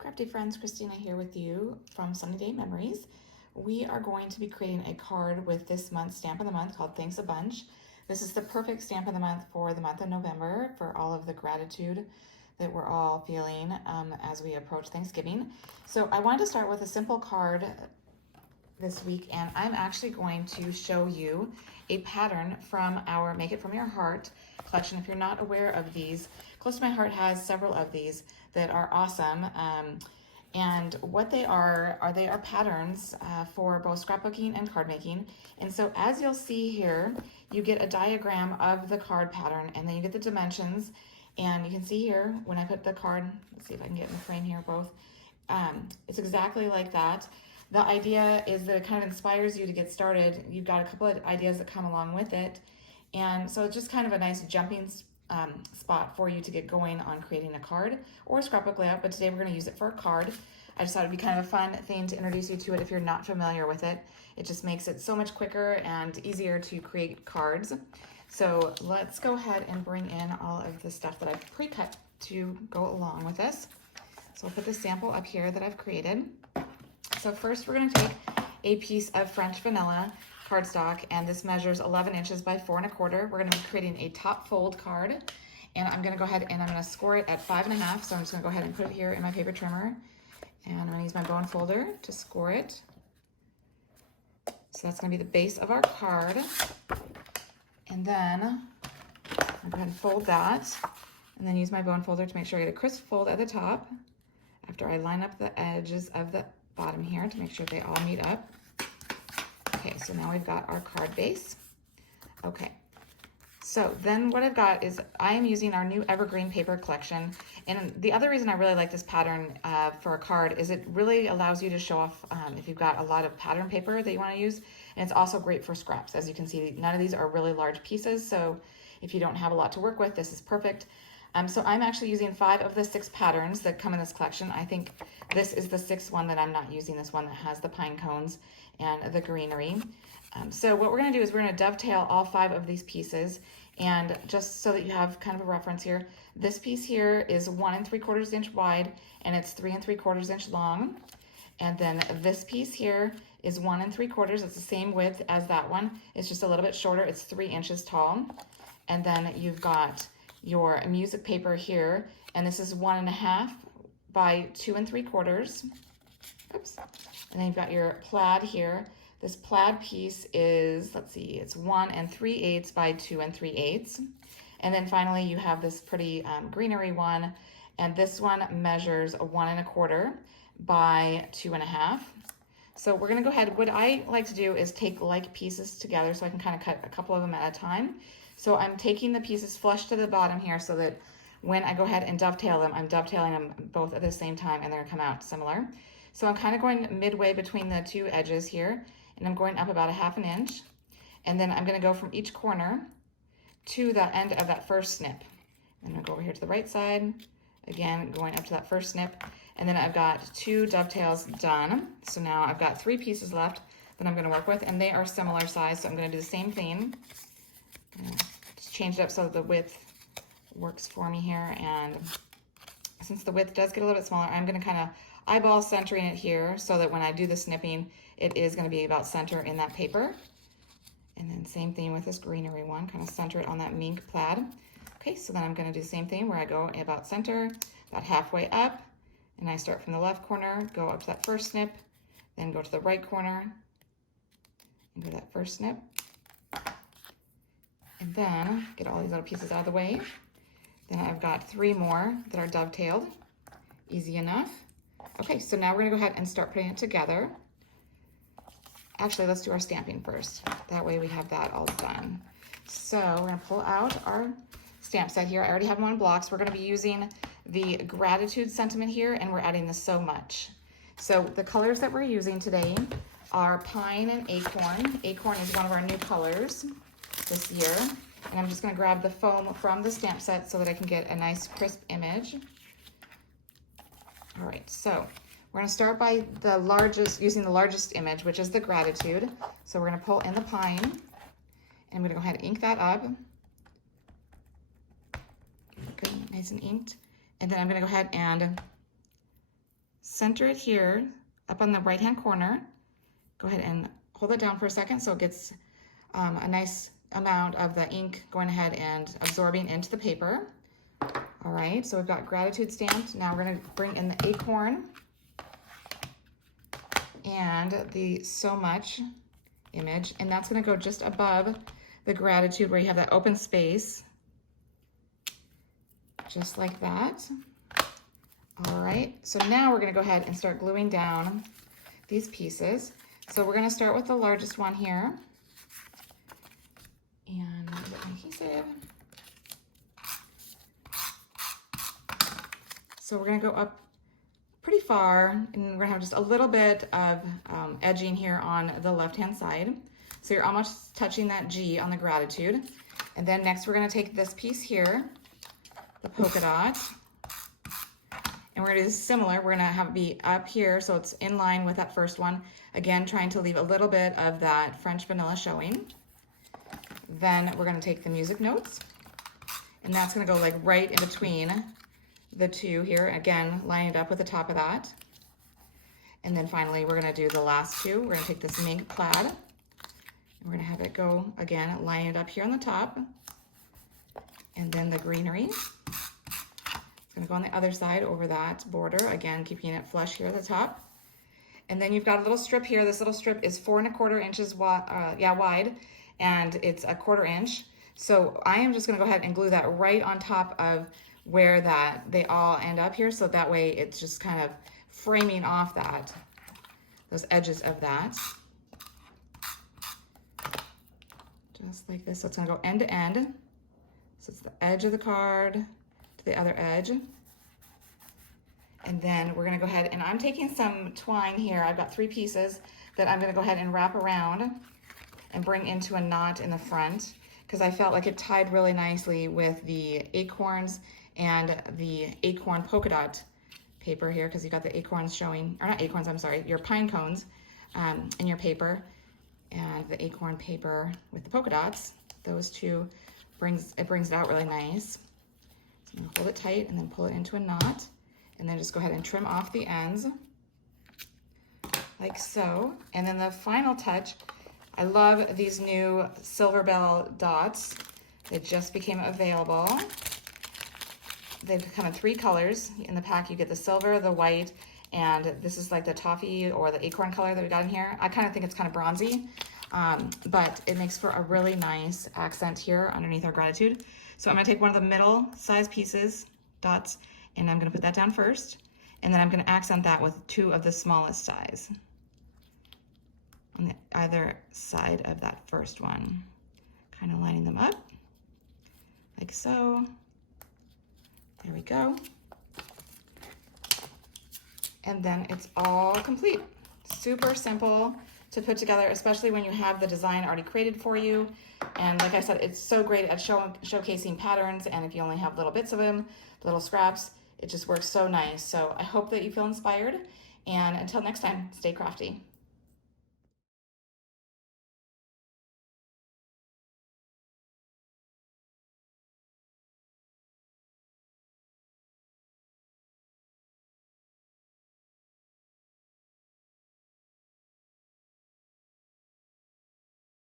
Crafty friends, Christina here with you from Sunny Day Memories. We are going to be creating a card with this month's stamp of the month called Thanks a Bunch. This is the perfect stamp of the month for the month of November for all of the gratitude that we're all feeling as we approach Thanksgiving. So I wanted to start with a simple card this week, and I'm actually going to show you a pattern from our Make It From Your Heart collection. If you're not aware of these, Close to My Heart has several of these that are awesome. And what they are patterns for both scrapbooking and card making. And so as you'll see here, you get a diagram of the card pattern, and then you get the dimensions. And you can see here, when I put the card, let's see if I can get in the frame here both, it's exactly like that. The idea is that it kind of inspires you to get started. You've got a couple of ideas that come along with it. And so it's just kind of a nice jumping spot for you to get going on creating a card or a scrapbook layout, but today we're going to use it for a card. I just thought it'd be kind of a fun thing to introduce you to it if you're not familiar with it. It just makes it so much quicker and easier to create cards. So let's go ahead and bring in all of the stuff that I've pre-cut to go along with this. So I'll put the sample up here that I've created. So first we're going to take a piece of French vanilla cardstock, and this measures 11 inches by 4 1/4. We're going to be creating a top fold card, and I'm going to go ahead and I'm going to score it at 5 1/2. So I'm just going to go ahead and put it here in my paper trimmer, and I'm going to use my bone folder to score it. So that's going to be the base of our card, and then I'm going to go ahead and fold that, and then use my bone folder to make sure I get a crisp fold at the top after I line up the edges of the bottom here to make sure they all meet up. Okay, so now we've got our card base. Okay, so then what I've got is I am using our new evergreen paper collection. And the other reason I really like this pattern for a card is it really allows you to show off if you've got a lot of pattern paper that you want to use. And it's also great for scraps. As you can see, none of these are really large pieces. So if you don't have a lot to work with, this is perfect. So I'm actually using 5 of the 6 patterns that come in this collection. I think this is the 6th one that I'm not using, this one that has the pine cones and the greenery. So what we're going to do is we're going to dovetail all 5 of these pieces, and just so that you have kind of a reference here, this piece here is 1 3/4 inch wide, and it's 3 3/4 inch long. And then this piece here is 1 3/4. It's the same width as that one. It's just a little bit shorter. It's 3 inches tall. And then you've got your music paper here, and this is 1 1/2 by 2 3/4. Oops. And then you've got your plaid here. This plaid piece is, let's see, it's 1 3/8 by 2 3/8. And then finally you have this pretty greenery one, and this one measures 1 1/4 by 2 1/2. So we're gonna go ahead, what I like to do is take like pieces together so I can kind of cut a couple of them at a time. So I'm taking the pieces flush to the bottom here so that when I go ahead and dovetail them, I'm dovetailing them both at the same time and they're gonna come out similar. So I'm kind of going midway between the 2 edges here, and I'm going up about 1/2 inch. And then I'm gonna go from each corner to the end of that first snip. I'm gonna go over here to the right side, again, going up to that first snip. And then I've got 2 dovetails done. So now I've got 3 pieces left that I'm gonna work with, and they are similar size. So I'm gonna do the same thing. Just change it up so that the width works for me here. And since the width does get a little bit smaller, I'm gonna kind of eyeball centering it here so that when I do the snipping, it is gonna be about center in that paper. And then same thing with this greenery one, kind of center it on that mink plaid. Okay, so then I'm gonna do the same thing where I go about center, about halfway up, and I start from the left corner, go up to that first snip, then go to the right corner, and do that first snip. And then get all these little pieces out of the way. Then I've got 3 more that are dovetailed. Easy enough. Okay, so now we're gonna go ahead and start putting it together. Actually, let's do our stamping first. That way we have that all done. So we're gonna pull out our stamp set here. I already have them on blocks. We're gonna be using the gratitude sentiment here, and we're adding the so much. So the colors that we're using today are pine and acorn. Acorn is one of our new colors this year. And I'm just gonna grab the foam from the stamp set so that I can get a nice crisp image. All right, so we're gonna start by using the largest image, which is the gratitude. So we're gonna pull in the pine, and I'm gonna go ahead and ink that up. Good, nice and inked. And then I'm gonna go ahead and center it here up on the right hand corner. Go ahead and hold it down for a second so it gets a nice amount of the ink going ahead and absorbing into the paper. All right, so we've got gratitude stamped. Now we're gonna bring in the acorn and the so much image, and that's gonna go just above the gratitude where you have that open space, just like that. All right, so now we're gonna go ahead and start gluing down these pieces. So we're gonna start with the largest one here. And get my adhesive. So we're gonna go up pretty far, and we're gonna have just a little bit of edging here on the left-hand side. So you're almost touching that G on the gratitude. And then next we're gonna take this piece here, the polka dot, and we're gonna do similar. We're gonna have it be up here so it's in line with that first one. Again, trying to leave a little bit of that French vanilla showing. Then we're gonna take the music notes, and that's gonna go like right in between the two here. Again, line it up with the top of that. And then finally, we're gonna do the last two. We're gonna take this mink plaid, and we're gonna have it go, again, line it up here on the top. And then the greenery. It's gonna go on the other side over that border, again, keeping it flush here at the top. And then you've got a little strip here. This little strip is 4 1/4 inches wide, and it's a 1/4 inch. So I am just gonna go ahead and glue that right on top of where they all end up here, so that way it's just kind of framing off those edges of that. Just like this. So it's gonna go end to end. So it's the edge of the card to the other edge. And then we're gonna go ahead, and I'm taking some twine here. I've got 3 pieces that I'm gonna go ahead and wrap around and bring into a knot in the front, because I felt like it tied really nicely with the acorns and the acorn polka dot paper here, because you got the acorns showing, or not acorns, I'm sorry, your pine cones in your paper, and the acorn paper with the polka dots. Those two brings it out really nice. So I'm gonna hold it tight and then pull it into a knot, and then just go ahead and trim off the ends like so. And then the final touch, I love these new silver bell dots. They just became available. They come in 3 colors. In the pack, you get the silver, the white, and this is like the toffee or the acorn color that we got in here. I kind of think it's kind of bronzy, but it makes for a really nice accent here underneath our gratitude. So I'm gonna take one of the middle size pieces, dots, and I'm gonna put that down first, and then I'm gonna accent that with 2 of the smallest size on the either side of that first one. Kind of lining them up like so. There we go. And then it's all complete. Super simple to put together, especially when you have the design already created for you. And like I said, it's so great at showcasing patterns, and if you only have little bits of them, little scraps, it just works so nice. So I hope that you feel inspired, and until next time, stay crafty.